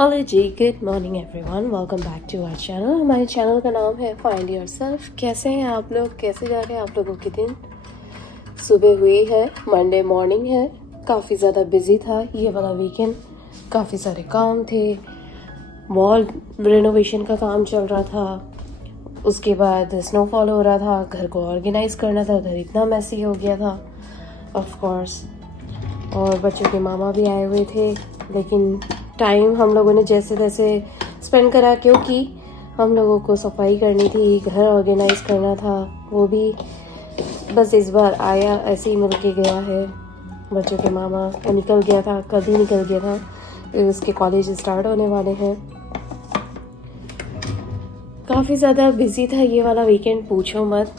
Hello जी, good morning everyone, welcome back to our channel. हमारे channel का नाम है फाइंड योरसेल्फ। कैसे हैं आप लोग? कैसे जा रहे हैं आप लोगों के दिन? सुबह हुई है, मंडे मॉर्निंग है। काफ़ी ज़्यादा बिजी था ये वाला वीकेंड, काफ़ी सारे काम थे। मॉल रेनोवेशन का काम चल रहा था, उसके बाद स्नोफॉल हो रहा था, घर को ऑर्गेनाइज करना था, घर इतना मैसी हो गया था ऑफ कोर्स। और बच्चों के मामा भी आए हुए थे, लेकिन टाइम हम लोगों ने जैसे तैसे स्पेंड करा, क्योंकि हम लोगों को सफाई करनी थी, घर ऑर्गेनाइज करना था। वो भी बस इस बार आया, ऐसे ही मिल के गया है। बच्चों के मामा वो निकल गया था, कल ही निकल गया था, फिर उसके कॉलेज स्टार्ट होने वाले हैं। काफ़ी ज़्यादा बिजी था ये वाला वीकेंड, पूछो मत।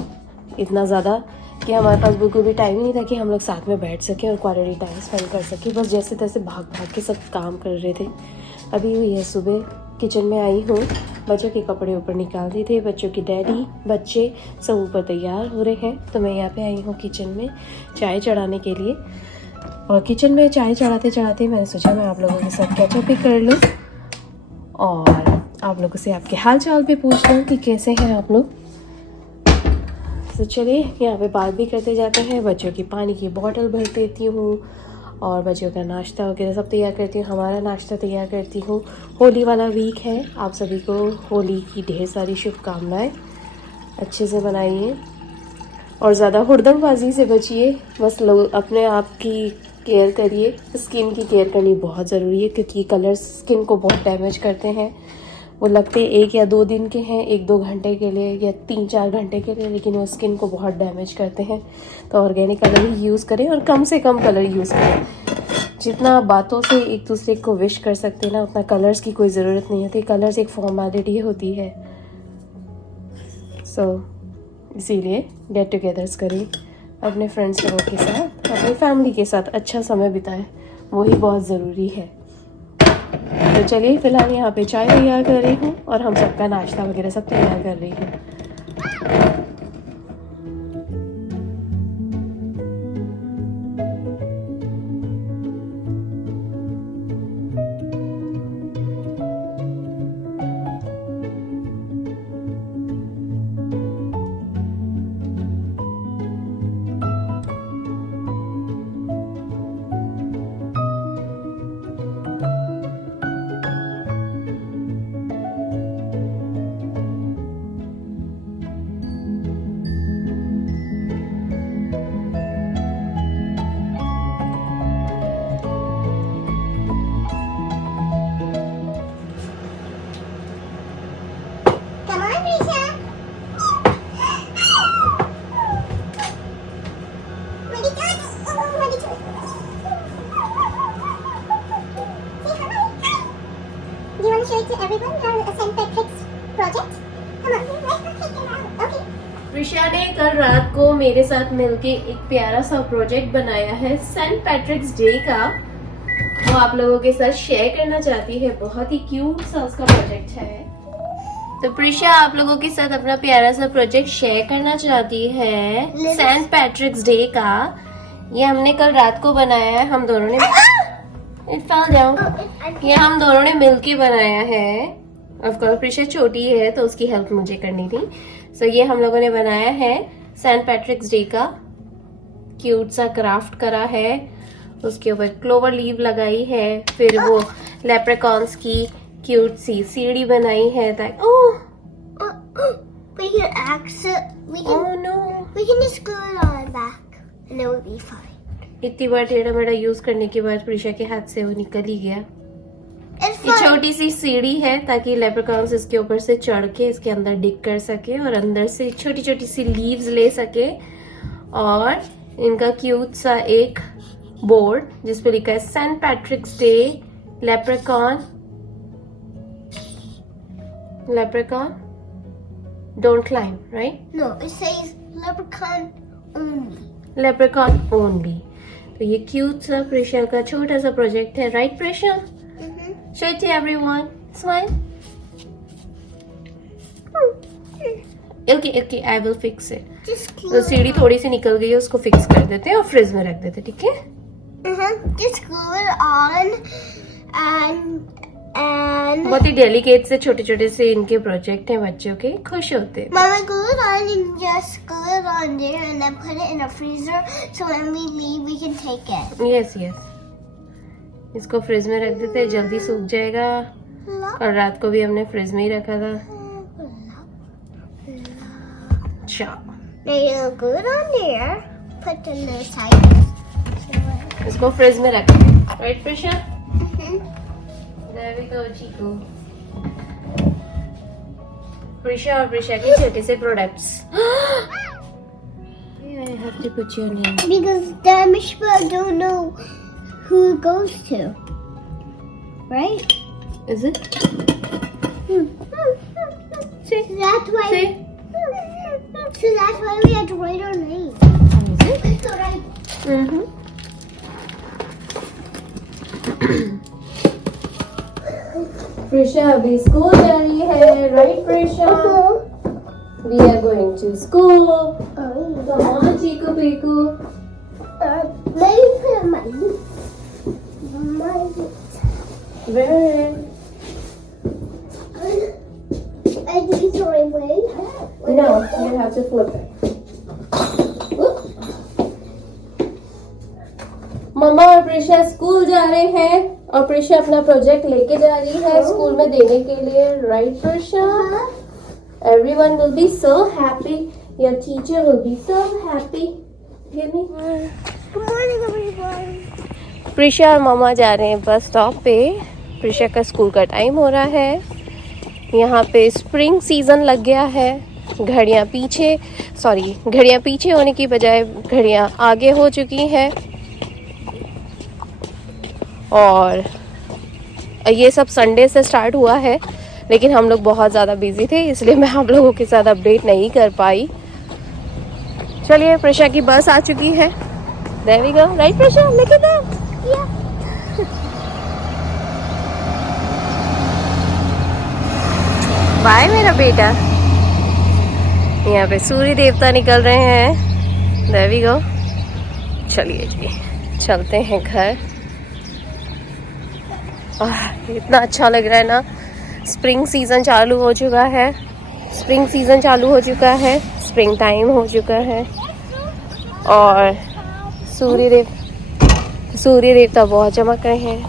इतना ज़्यादा कि हमारे पास बिल्कुल भी टाइम नहीं था कि हम लोग साथ में बैठ सकें और क्वालिटी टाइम स्पेंड कर सकें। बस जैसे तैसे भाग भाग के सब काम कर रहे थे। अभी हुई है सुबह, किचन में आई हूँ, बच्चों के कपड़े ऊपर निकाल दिए थे। बच्चों की डैडी, बच्चे सब ऊपर तैयार हो रहे हैं, तो मैं यहाँ पे आई हूँ किचन में चाय चढ़ाने के लिए। और किचन में चाय चढ़ाते चढ़ाते मैंने सोचा मैं आप लोगों के साथ कैचअप भी कर लूँ और आप लोगों से आपके हाल चाल भी पूछ लूँ कि कैसे हैं आप लोग। तो चलिए यहाँ पे बात भी करते जाते हैं। बच्चों की पानी की बोतल भर देती हूँ और बच्चों का नाश्ता वगैरह सब तैयार करती हूँ, हमारा नाश्ता तैयार करती हूँ। होली वाला वीक है, आप सभी को होली की ढेर सारी शुभकामनाएं। अच्छे से मनाइए और ज़्यादा हुड़दंगबाजी से बचिए। बस लोग अपने आप की केयर करिए। स्किन की केयर करनी बहुत ज़रूरी है, क्योंकि कलर्स स्किन को बहुत डैमेज करते हैं। वो लगते 1 या 2 दिन के हैं, 1-2 घंटे के लिए या 3-4 घंटे के लिए, लेकिन वो स्किन को बहुत डैमेज करते हैं। तो ऑर्गेनिक कलर ही यूज़ करें और कम से कम कलर यूज़ करें। जितना बातों से एक दूसरे को विश कर सकते हैं ना, उतना कलर्स की कोई ज़रूरत नहीं होती। कलर्स एक फॉर्मेलिटी होती है। इसीलिए गेट टुगेदर्स करें अपने फ्रेंड्स लोगों के साथ, अपनी फैमिली के साथ अच्छा समय बिताएं, वही बहुत ज़रूरी है। तो चलिए फिलहाल यहाँ पे चाय तैयार कर रही हूँ और हम सबका नाश्ता वगैरह सब तैयार कर रही हूँ। प्रिशा ने कल रात को मेरे साथ मिलके एक प्यारा सा प्रोजेक्ट बनाया है सेंट पैट्रिक्स डे का। वो आप लोगों के साथ शेयर करना चाहती है। बहुत ही क्यूट सा उसका प्रोजेक्ट है। तो प्रिशा आप लोगों के साथ अपना प्यारा सा प्रोजेक्ट शेयर करना चाहती है सेंट पैट्रिक्स डे का। ये हमने कल रात को बनाया है, हम दोनों ने ये हम दोनों ने मिलके बनाया है। ऑफ कोर्स प्रिशा छोटी है तो उसकी हेल्प मुझे करनी थी। सो ये हम लोगों ने बनाया है सेंट पैट्रिक्स डे का। क्यूट सा क्राफ्ट करा है, उसके ऊपर क्लोवर लीव लगाई है, फिर वो लेप्रेकॉन्स की क्यूट सी सीढ़ी बनाई है। इतनी बार टेढ़ा मेढ़ा यूज करने के बाद प्रिशा के हाथ से वो निकल ही गया। ये छोटी सी सीढ़ी है ताकि लेप्रेकॉन्स इसके ऊपर से चढ़ के इसके अंदर डिग कर सके और अंदर से छोटी छोटी सी लीव्स ले सके। और इनका क्यूट सा एक बोर्ड जिस पे लिखा है Saint Patrick's Day leprechaun don't climb, right? No, it says leprechaun only. Leprechaun only. तो ये क्यूट सा प्रिशा का छोटा सा प्रोजेक्ट है, right Prisha? Show it to everyone. Smile. Okay, I will fix it. तो सीढ़ी थोड़ी सी निकल गई है, उसको फिक्स कर देते हैं और फ्रिज में रख देते हैं, ठीक है? Just glue it on and And बहुत ही डेलिकेट से छोटे छोटे से इनके प्रोजेक्ट हैं, बच्चों के खुश होते हैं। Mama, glue it on and just glue it on there and then put it in a freezer so when we leave we can take it. Yes yes, इसको फ्रिज में रख देते हैं, जल्दी सूख जाएगा। और रात को भी हमने फ्रिज में ही रखा था। अच्छा, Now you glue it on there, put it in the side. इसको फ्रिज में रखते हैं, right Prisha? There we go, चीकू। प्रिशा और प्रिशा के छोटे से products. I have to put your name. Because then Mishpa don't know who it goes to. Right? Is it? So that's why Say. So that's why we had to write our name. Is it? So right. Mm-hmm. Prisha अभी school जा रही है, right Prisha? We are going to school. Come on, Chiku Piku. Let me put on my lips. Where? And these are my way. No, you have to flip it. मम्मा और Prisha school जा रहे हैं और प्रिशा अपना प्रोजेक्ट लेके जा रही है स्कूल में देने के लिए, right Prisha? Everyone will be so happy. Your teacher will be so happy. Hear me? Good morning, everyone. Prisha और मम्मा जा रहे हैं बस स्टॉप पे। प्रिशा का स्कूल का टाइम हो रहा है। यहाँ पे स्प्रिंग सीजन लग गया है। घड़ियाँ पीछे होने की बजाय घड़ियाँ आगे हो चुकी हैं। और ये सब संडे से स्टार्ट हुआ है, लेकिन हम लोग बहुत ज़्यादा बिजी थे इसलिए मैं आप लोगों के साथ अपडेट नहीं कर पाई। चलिए, प्रिशा की बस आ चुकी है। There we go, right Prisha? Look at that. Yeah. Bye मेरा बेटा। यहाँ पे सूर्य देवता निकल रहे हैं। There we go. चलिए जी, चलते हैं घर। इतना अच्छा लग रहा है ना। स्प्रिंग सीजन चालू हो चुका है। स्प्रिंग टाइम हो चुका है और सूर्य देवता बहुत चमक रहे हैं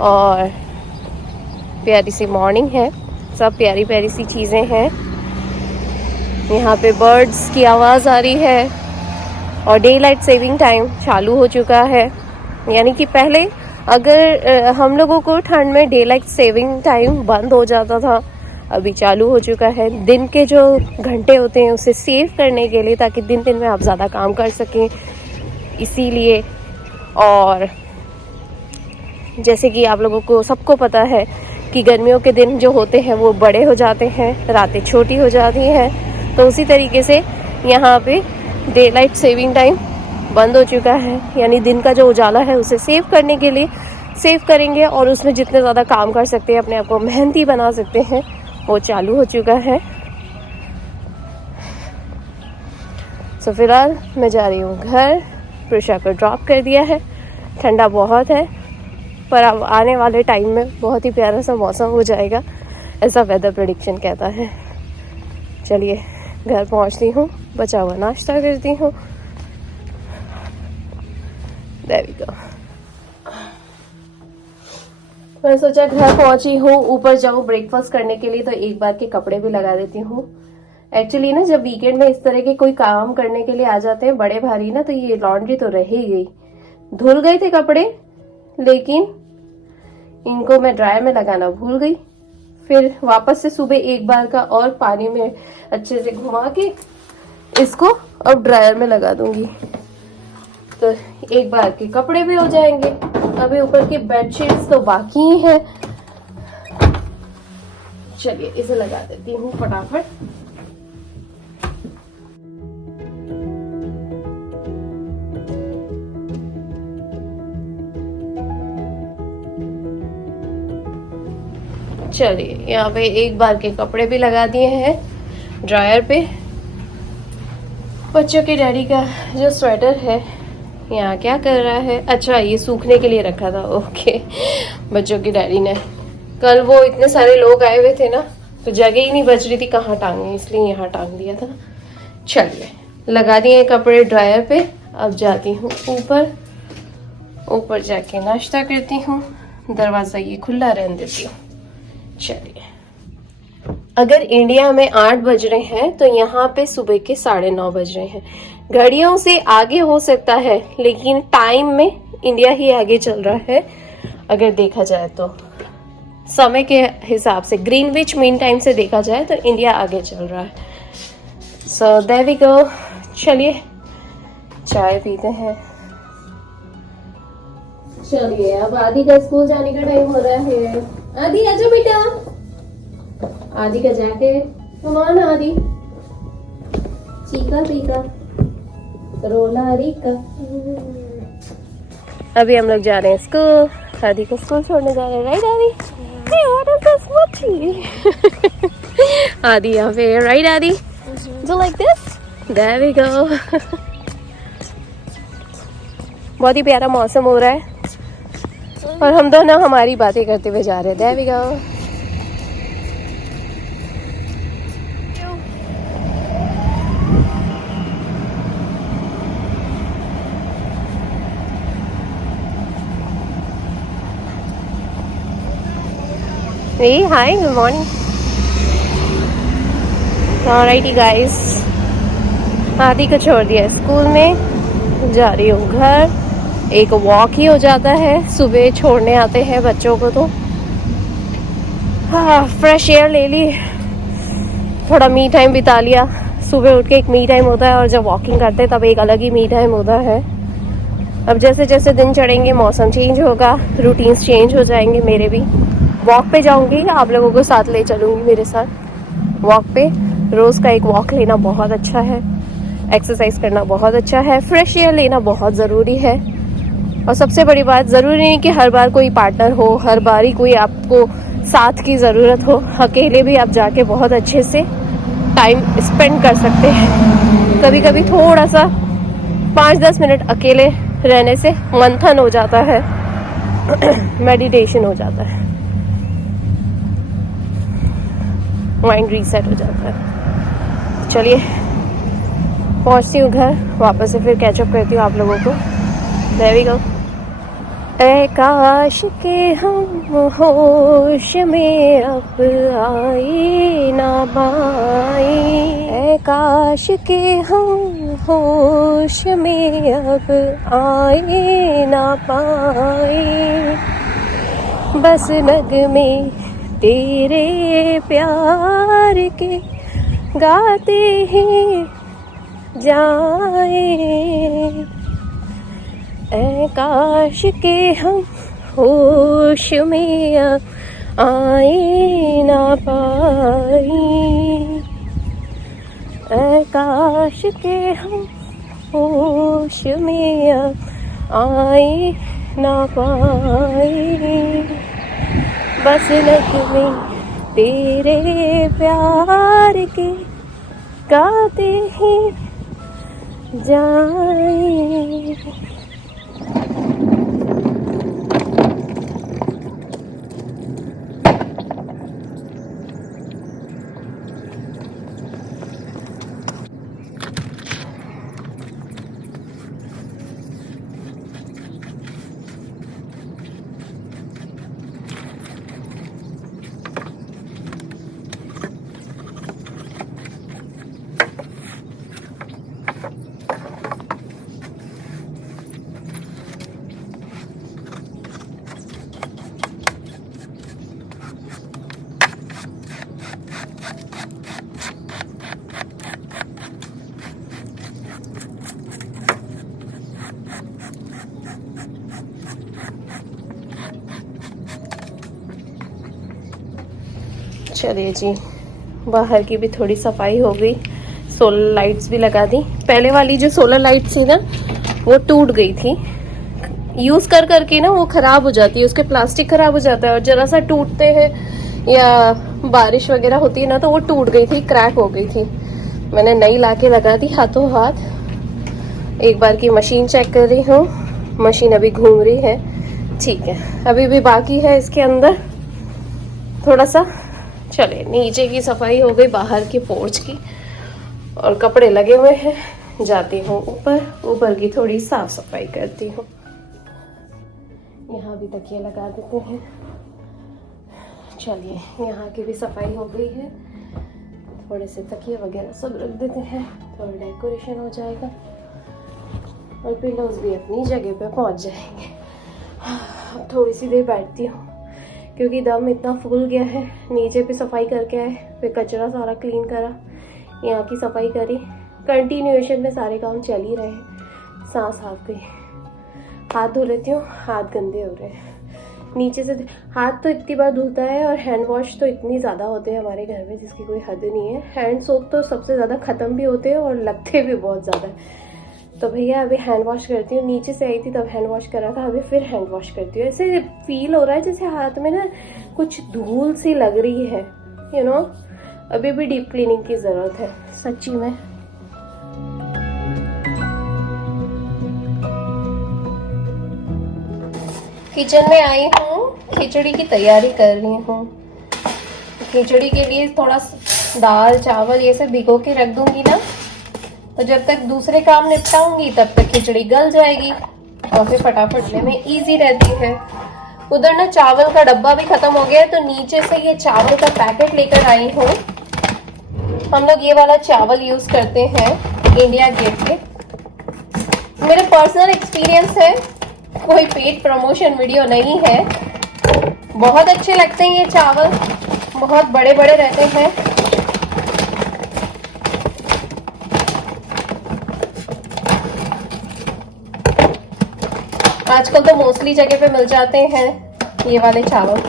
और प्यारी सी मॉर्निंग है। सब प्यारी प्यारी सी चीज़ें हैं। यहाँ पे बर्ड्स की आवाज़ आ रही है और डे लाइट सेविंग टाइम चालू हो चुका है। यानी कि पहले अगर हम लोगों को ठंड में डे लाइट सेविंग टाइम बंद हो जाता था, अभी चालू हो चुका है। दिन के जो घंटे होते हैं उसे सेव करने के लिए, ताकि दिन में आप ज़्यादा काम कर सकें, इसीलिए। और जैसे कि आप लोगों को सबको पता है कि गर्मियों के दिन जो होते हैं वो बड़े हो जाते हैं, रातें छोटी हो जाती हैं, तो उसी तरीके से यहाँ पे डे लाइट सेविंग टाइम बंद हो चुका है। यानी दिन का जो उजाला है उसे सेव करने के लिए सेव करेंगे और उसमें जितने ज़्यादा काम कर सकते हैं, अपने आप को मेहनती बना सकते हैं, वो चालू हो चुका है। सो फिलहाल मैं जा रही हूँ घर। प्रिशा को ड्रॉप कर दिया है। ठंडा बहुत है, पर अब आने वाले टाइम में बहुत ही प्यारा सा मौसम हो जाएगा, ऐसा वेदर प्रेडिक्शन कहता है। चलिए घर पहुँचती हूँ, बचा हुआ नाश्ता करती हूँ। There we go. मैं सोचा घर पहुंची हूँ, ऊपर जाऊँ ब्रेकफास्ट करने के लिए, तो एक बार के कपड़े भी लगा देती हूँ। एक्चुअली ना, जब वीकेंड में इस तरह के कोई काम करने के लिए आ जाते हैं बड़े भारी ना, तो ये लॉन्ड्री तो रह ही गई। धुल गए थे कपड़े, लेकिन इनको मैं ड्रायर में लगाना भूल गई। फिर वापस से सुबह एक बार का और पानी में अच्छे से घुमा के इसको अब ड्रायर में लगा दूंगी, तो एक बार के कपड़े भी हो जाएंगे। अभी ऊपर की बेडशीट्स तो बाकी ही हैं। चलिए इसे लगा देती हूँ फटाफट। चलिए यहाँ पे एक बार के कपड़े भी लगा दिए हैं ड्रायर पे। बच्चों के डैडी का जो स्वेटर है यहाँ क्या कर रहा है? अच्छा, ये सूखने के लिए रखा था। ओके, बच्चों के डैडी ने कल वो इतने सारे लोग आए हुए थे ना, तो जगह ही नहीं बच रही थी कहाँ टांगे, इसलिए यहाँ टांग दिया था। चलिए लगा दिए कपड़े ड्रायर पे। अब जाती हूँ ऊपर, ऊपर जाके नाश्ता करती हूँ, दरवाज़ा ये खुला रहने देती हूँ। चलिए, अगर इंडिया में 8 बज रहे हैं तो यहाँ पे सुबह के 9:30 बज रहे हैं। घड़ियों से आगे हो सकता है, लेकिन टाइम में इंडिया ही आगे चल रहा है अगर देखा जाए तो। समय के हिसाब से ग्रीनविच मीन टाइम से देखा जाए तो इंडिया आगे चल रहा है। So there we go. चलिए चाय पीते हैं। चलिए अब आदि का स्कूल जाने का टाइम हो रहा है। आदि आजा बेटा, आदि का जैकेट, कम ऑन आदि, चीका पीका रोला रिका। अभी हम लोग जा रहे हैं स्कूल, आदि को स्कूल छोड़ने जा रहे हैं। राइट आदि? Hey, what is this mochi? आदि यहाँ पे, राइट आदि? Do like this? There we go. बहुत ही प्यारा मौसम हो रहा है और हम दोनों हमारी बातें करते हुए जा रहे हैं। There we go. Hey, hi, good morning. Alrighty guys, आदि को छोड़ दिया स्कूल में, जा रही हूँ घर। एक वॉक ही हो जाता है, सुबह छोड़ने आते हैं बच्चों को तो हाँ, फ्रेश एयर ले ली, थोड़ा मी टाइम बिता लिया। सुबह उठ के एक मी टाइम होता है और जब वॉकिंग करते हैं तब एक अलग ही मी टाइम होता है। अब जैसे जैसे दिन चढ़ेंगे मौसम चेंज होगा, रूटीन्स चेंज हो जाएंगे। मेरे भी वॉक पे जाऊंगी, आप लोगों को साथ ले चलूंगी मेरे साथ वॉक पे। रोज़ का एक वॉक लेना बहुत अच्छा है, एक्सरसाइज करना बहुत अच्छा है, फ्रेश एयर लेना बहुत ज़रूरी है। और सबसे बड़ी बात, ज़रूरी नहीं कि हर बार कोई पार्टनर हो, हर बार ही कोई आपको साथ की ज़रूरत हो। अकेले भी आप जाके बहुत अच्छे से टाइम स्पेंड कर सकते हैं। कभी कभी थोड़ा सा 5-10 मिनट अकेले रहने से मंथन हो जाता है, मेडिटेशन हो जाता है, माइंड रीसेट हो जाता है। चलिए पहुंचती हूँ घर, वापस से फिर कैचअप करती हूँ आप लोगों को। There we go. ऐ काश के हम होश में अब आए ना पाए, ऐ काश के हम होश में अब आए ना पाए, बस नगमे तेरे प्यार के गाते ही जाए, ऐ काश के हम होश में आए ना पाए, ऐ काश के हम होश में आए ना पाए, बस नगमे तेरे प्यार के गाते ही जाए। चलिए जी, बाहर की भी थोड़ी सफाई हो गई, सोलर लाइट्स भी लगा दी। पहले वाली जो सोलर लाइट थी ना, वो टूट गई थी। यूज़ कर करके ना वो ख़राब हो जाती है, उसके प्लास्टिक ख़राब हो जाता है और ज़रा सा टूटते हैं या बारिश वगैरह होती है ना, तो वो टूट गई थी, क्रैक हो गई थी। मैंने नई लाके लगा दी हाथों हाथ। एक बार की मशीन चेक कर रही हूँ, मशीन अभी घूम रही है। ठीक है, अभी भी बाकी है इसके अंदर थोड़ा सा चले नीचे की सफाई हो गई, बाहर की पोर्च की, और कपड़े लगे हुए हैं। जाती हूँ ऊपर की थोड़ी साफ सफाई करती हूँ। यहाँ भी तकिया लगा देते हैं। चलिए यहाँ की भी सफाई हो गई है, थोड़े से तकिए वगैरह सब रख देते हैं, थोड़ा डेकोरेशन हो जाएगा और पिलोज भी अपनी जगह पे पहुँच जाएंगे। अब थोड़ी सी देर बैठती हूँ क्योंकि दम इतना फूल गया है। नीचे भी सफाई करके आए, फिर कचरा सारा क्लीन करा, यहाँ की सफाई करी, कंटिन्यूएशन में सारे काम चल ही रहे हैं। सांस हाफ गई, हाथ धो लेती हूँ, हाथ गंदे हो रहे हैं। नीचे से हाथ तो इतनी बार धुलता है और हैंड वॉश तो इतनी ज़्यादा होते हैं हमारे घर में जिसकी कोई हद नहीं है। हैंड सोप तो सबसे ज़्यादा ख़त्म भी होते हैं और लगते भी बहुत ज़्यादा है। तो भैया अभी हैंड वॉश करती हूँ। नीचे से आई थी तब हैंड वॉश करा था, अभी फिर हैंड वॉश करती हूँ। ऐसे फील हो रहा है जैसे हाथ में ना कुछ धूल सी लग रही है, यू नो। अभी भी डीप क्लीनिंग की ज़रूरत है सच्ची में। किचन में आई हूँ, खिचड़ी की तैयारी कर रही हूँ। खिचड़ी के लिए थोड़ा दाल चावल ये सब भिगो के रख दूंगी ना, तो जब तक दूसरे काम निपटाऊंगी तब तक खिचड़ी गल जाएगी और फिर फटाफट लेने में इजी रहती है। उधर ना चावल का डब्बा भी खत्म हो गया है, तो नीचे से ये चावल का पैकेट लेकर आई हूँ। हम लोग ये वाला चावल यूज करते हैं इंडिया गेट के। मेरे पर्सनल एक्सपीरियंस है, कोई पेड प्रमोशन वीडियो नहीं है। बहुत अच्छे लगते हैं ये चावल, बहुत बड़े बड़े रहते हैं। आजकल तो मोस्टली जगह पे मिल जाते हैं ये वाले चावल।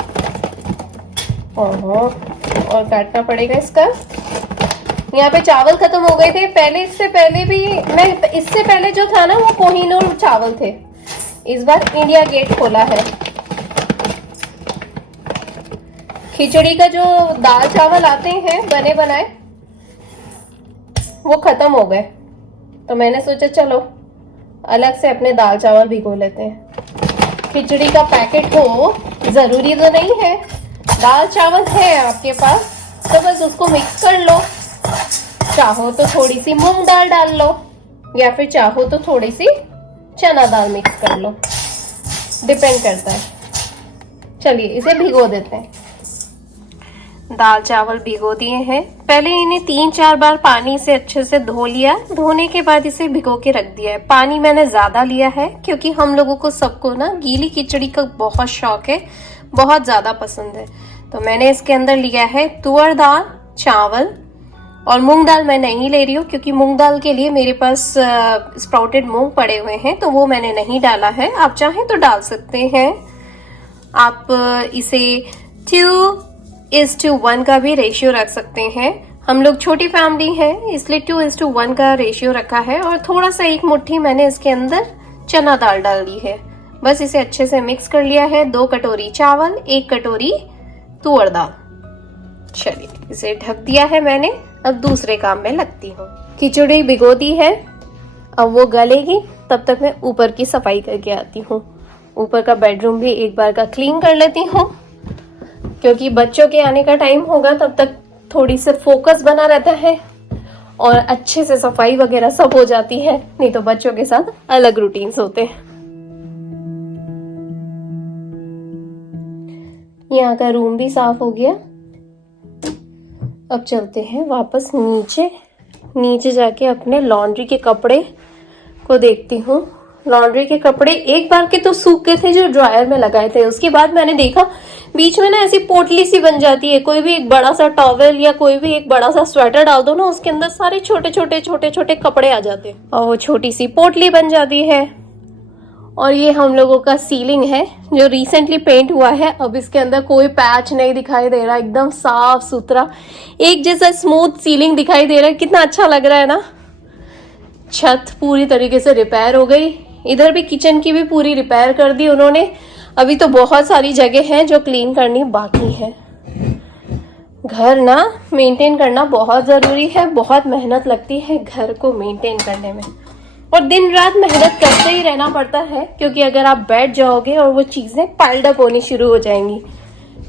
और काटना पड़ेगा इसका। यहाँ पे चावल खत्म हो गए थे पहले, इससे पहले जो था ना वो कोहिनूर चावल थे। इस बार इंडिया गेट खोला है। खिचड़ी का जो दाल चावल आते हैं बने बनाए वो खत्म हो गए, तो मैंने सोचा चलो अलग से अपने दाल चावल भिगो लेते हैं। खिचड़ी का पैकेट हो जरूरी तो नहीं है, दाल चावल है आपके पास तो बस उसको मिक्स कर लो। चाहो तो थोड़ी सी मूंग दाल डाल लो या फिर चाहो तो थोड़ी सी चना दाल मिक्स कर लो, डिपेंड करता है। चलिए इसे भिगो देते हैं। दाल चावल भिगो दिए हैं। पहले इन्हें 3-4 बार पानी से अच्छे से धो लिया, धोने के बाद इसे भिगो के रख दिया है। पानी मैंने ज्यादा लिया है क्योंकि हम लोगों को सबको ना गीली खिचड़ी का बहुत शौक है, बहुत ज्यादा पसंद है। तो मैंने इसके अंदर लिया है तुअर दाल, चावल, और मूंग दाल मैं नहीं ले रही हूँ क्योंकि मूंग दाल के लिए मेरे पास स्प्राउटेड मूंग पड़े हुए हैं, तो वो मैंने नहीं डाला है। आप चाहें तो डाल सकते हैं। आप इसे 2:1 का भी रेशियो रख सकते हैं। हम लोग छोटी फैमिली है इसलिए 2:1 का रेशियो रखा है। और थोड़ा सा 1 मुट्ठी मैंने इसके अंदर चना दाल डाल दी है। बस इसे अच्छे से मिक्स कर लिया है। 2 कटोरी चावल, 1 कटोरी तुअर दाल। चलिए इसे ढक दिया है मैंने। अब दूसरे काम में लगती हूँ। खिचड़ी भिगो दी है, अब वो गलेगी, तब तक मैं ऊपर की सफाई करके आती हूँ। ऊपर का बेडरूम भी एक बार का क्लीन कर लेती हूँ क्योंकि बच्चों के आने का टाइम होगा तब तक थोड़ी सी फोकस बना रहता है और अच्छे से सफाई वगैरह सब हो जाती है। नहीं तो बच्चों के साथ अलग रूटीन्स होते हैं। यहाँ का रूम भी साफ हो गया। अब चलते हैं वापस नीचे जाके अपने लॉन्ड्री के कपड़े को देखती हूँ। लॉन्ड्री के कपड़े एक बार के तो सूख गए थे जो ड्रायर में लगाए थे, उसके बाद मैंने देखा बीच में ना ऐसी पोटली सी बन जाती है। कोई भी एक बड़ा सा टॉवेल या कोई भी एक बड़ा सा स्वेटर डाल दो ना, उसके अंदर सारे छोटे छोटे कपड़े आ जाते हैं और वो छोटी सी पोटली बन जाती है। और ये हम लोगों का सीलिंग है जो रिसेंटली पेंट हुआ है। अब इसके अंदर कोई पैच नहीं दिखाई दे रहा, एकदम साफ सुथरा एक जैसा स्मूथ सीलिंग दिखाई दे रहा है। कितना अच्छा लग रहा है ना। छत पूरी तरीके से रिपेयर हो गई। इधर भी किचन की भी पूरी रिपेयर कर दी उन्होंने। अभी तो बहुत सारी जगह है जो क्लीन करनी बाकी है। घर ना मेंटेन करना बहुत जरूरी है, बहुत मेहनत लगती है घर को मेंटेन करने में और दिन रात मेहनत करते ही रहना पड़ता है क्योंकि अगर आप बैठ जाओगे और वो चीजें पाइल्ड अप होनी शुरू हो जाएंगी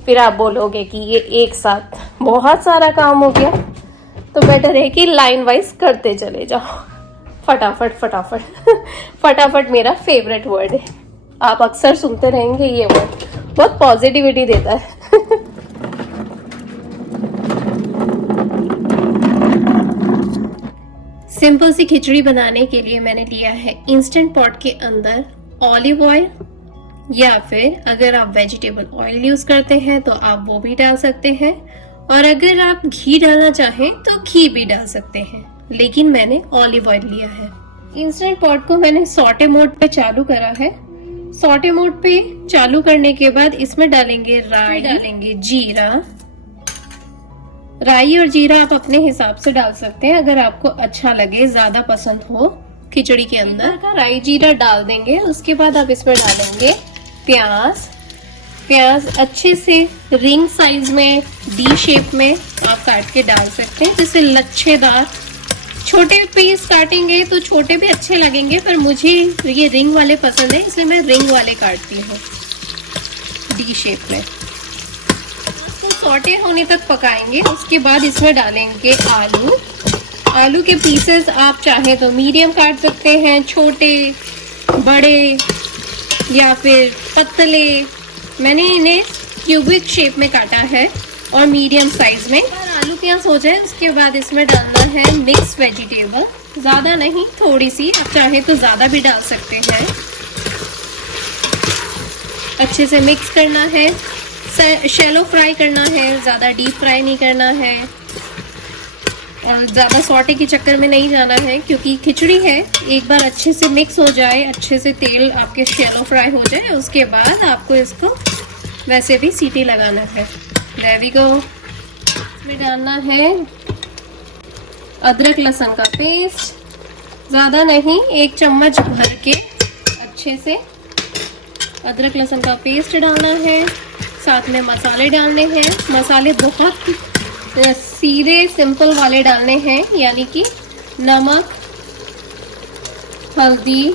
फिर आप बोलोगे कि ये एक साथ बहुत सारा काम हो गया। तो बेटर है कि लाइन वाइज करते चले जाओ, फटाफट फटाफट। फटाफट मेरा फेवरेट वर्ड है, आप अक्सर सुनते रहेंगे ये वर्ड, बहुत पॉजिटिविटी देता है। सिंपल सी खिचड़ी बनाने के लिए मैंने लिया है इंस्टेंट पॉट के अंदर ऑलिव ऑयल, या फिर अगर आप वेजिटेबल ऑयल यूज करते हैं तो आप वो भी डाल सकते हैं, और अगर आप घी डालना चाहें तो घी भी डाल सकते हैं, लेकिन मैंने ऑलिव ऑयल लिया है। इंस्टेंट पॉट को मैंने सॉटे मोड पे चालू करा है। सॉटे मोड पे चालू करने के बाद इसमें डालेंगे राई, डालेंगे जीरा। राई और जीरा आप अपने हिसाब से डाल सकते हैं, अगर आपको अच्छा लगे, ज्यादा पसंद हो खिचड़ी के अंदर का राई जीरा डाल देंगे। उसके बाद आप इसमें डालेंगे प्याज। प्याज अच्छे से रिंग साइज में, डी शेप में आप काट के डाल सकते हैं, जैसे लच्छेदार। छोटे पीस काटेंगे तो छोटे भी अच्छे लगेंगे, पर मुझे ये रिंग वाले पसंद है, इसलिए मैं रिंग वाले काटती हूँ डी शेप में। सॉटे होने तक पकाएंगे। उसके बाद इसमें डालेंगे आलू। आलू के पीसेस आप चाहे तो मीडियम काट सकते हैं, छोटे, बड़े या फिर पतले। मैंने इन्हें क्यूबिक शेप में काटा है और मीडियम साइज में। आलू प्याज हो जाए उसके बाद इसमें डालना है मिक्स वेजिटेबल, ज्यादा नहीं, थोड़ी सी, आप चाहे तो ज्यादा भी डाल सकते हैं। अच्छे से मिक्स करना है, शैलो फ्राई करना है, ज्यादा डीप फ्राई नहीं करना है, और ज्यादा सॉटे के चक्कर में नहीं जाना है, क्योंकि खिचड़ी है। एक बार अच्छे से मिक्स हो जाए, अच्छे से तेल आपके शैलो फ्राई हो जाए, उसके बाद आपको इसको वैसे भी सीटी लगाना है। There we go. इसमें डालना है अदरक लहसुन का पेस्ट, ज्यादा नहीं, 1 चम्मच भर के अच्छे से अदरक लहसुन का पेस्ट डालना है। साथ में मसाले डालने हैं। मसाले बहुत सीधे सिंपल वाले डालने हैं, यानी कि नमक, हल्दी,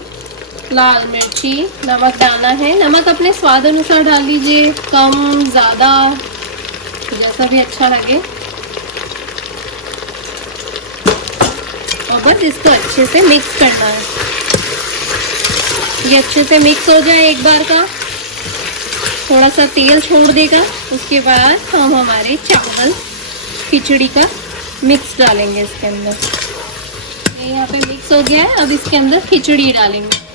लाल मिर्ची, नमक डालना है। नमक अपने स्वाद अनुसार डाल लीजिए, कम ज़्यादा जैसा भी अच्छा लगे। और बस इसको अच्छे से मिक्स करना है। ये अच्छे से मिक्स हो जाए एक बार का, थोड़ा सा तेल छोड़ देगा, उसके बाद हम हमारे चावल खिचड़ी का मिक्स डालेंगे इसके अंदर। ये यहाँ पे मिक्स हो गया है, अब इसके अंदर खिचड़ी डालेंगे।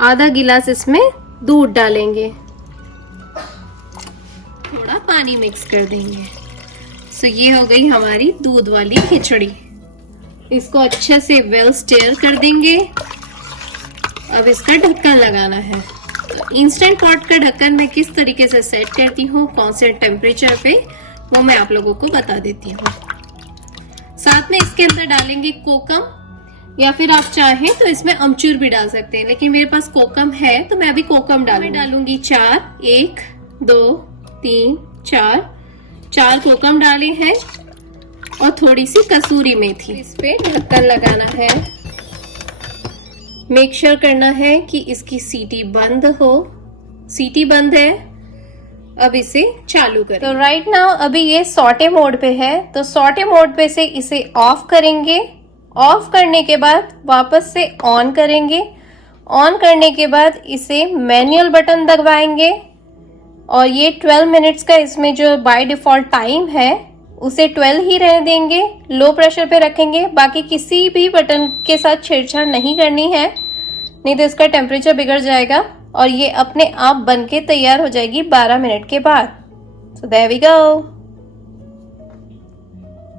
आधा गिलास इसमें दूध डालेंगे, थोड़ा पानी मिक्स कर देंगे। सो ये हो गई हमारी दूध वाली खिचड़ी। इसको अच्छे से वेल स्टेयर कर देंगे। अब इसका ढक्कन लगाना है। इंस्टेंट पॉट का ढक्कन मैं किस तरीके से सेट करती हूँ, कौन से टेम्परेचर पे, वो मैं आप लोगों को बता देती हूँ। साथ में इसके अंदर डालेंगे कोकम, या फिर आप चाहें तो इसमें अमचूर भी डाल सकते हैं, लेकिन मेरे पास कोकम है तो मैं अभी कोकम डालूंगी 4, 1, 2, 3, 4 कोकम डाले हैं, और थोड़ी सी कसूरी मेथी। इस पे ढक्कन लगाना है। मेक श्योर करना है कि इसकी सीटी बंद हो। सीटी बंद है, अब इसे चालू करें। तो राइट नाउ अभी ये सॉटे मोड पे है, तो सॉटे मोड पे से इसे ऑफ करेंगे। ऑफ करने के बाद वापस से ऑन करेंगे। ऑन करने के बाद इसे मैनुअल बटन दबाएंगे, और ये 12 मिनट्स का इसमें जो बाय डिफॉल्ट टाइम है उसे 12 ही रहने देंगे। लो प्रेशर पे रखेंगे, बाकी किसी भी बटन के साथ छेड़छाड़ नहीं करनी है, नहीं तो इसका टेम्परेचर बिगड़ जाएगा और ये अपने आप बन के तैयार हो जाएगी 12 मिनट के बाद। So there we go.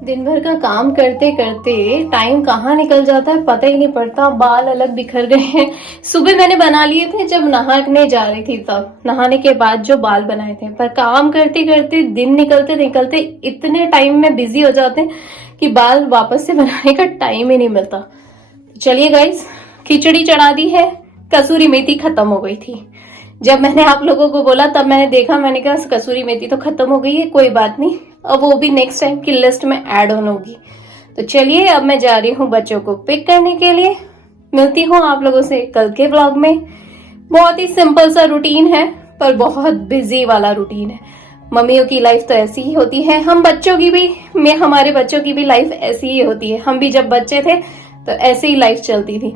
दिन भर का काम करते करते टाइम कहाँ निकल जाता है पता ही नहीं पड़ता। बाल अलग बिखर गए हैं। सुबह मैंने बना लिए थे जब नहाने जा रही थी, तब नहाने के बाद जो बाल बनाए थे, पर काम करते करते दिन निकलते निकलते इतने टाइम में बिजी हो जाते हैं कि बाल वापस से बनाने का टाइम ही नहीं मिलता। चलिए गाइस, खिचड़ी चढ़ा दी है, कसूरी मेथी खत्म हो गई थी। जब मैंने आप लोगों को बोला तब मैंने देखा, मैंने कहा कसूरी मेथी तो खत्म हो गई है, कोई बात नहीं, अब वो भी नेक्स्ट टाइम की लिस्ट में ऐड ऑन होगी। तो चलिए अब मैं जा रही हूँ बच्चों को पिक करने के लिए। मिलती हूँ आप लोगों से कल के व्लॉग में। बहुत ही सिंपल सा रूटीन है पर बहुत बिजी वाला रूटीन है। मम्मियों की लाइफ तो ऐसी ही होती है, हम बच्चों की भी, हमारे बच्चों की भी लाइफ ऐसी ही होती है। हम भी जब बच्चे थे तो ऐसे ही लाइफ चलती थी।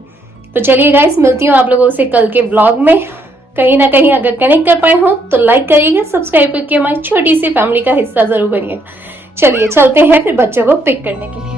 तो चलिए गाइस, मिलती हूँ आप लोगों से कल के व्लॉग में। कहीं ना कहीं अगर कनेक्ट कर पाए हो तो लाइक करिएगा, सब्सक्राइब करके हमारी छोटी सी फैमिली का हिस्सा जरूर बनिएगा। चलिए चलते हैं फिर बच्चों को पिक करने के लिए।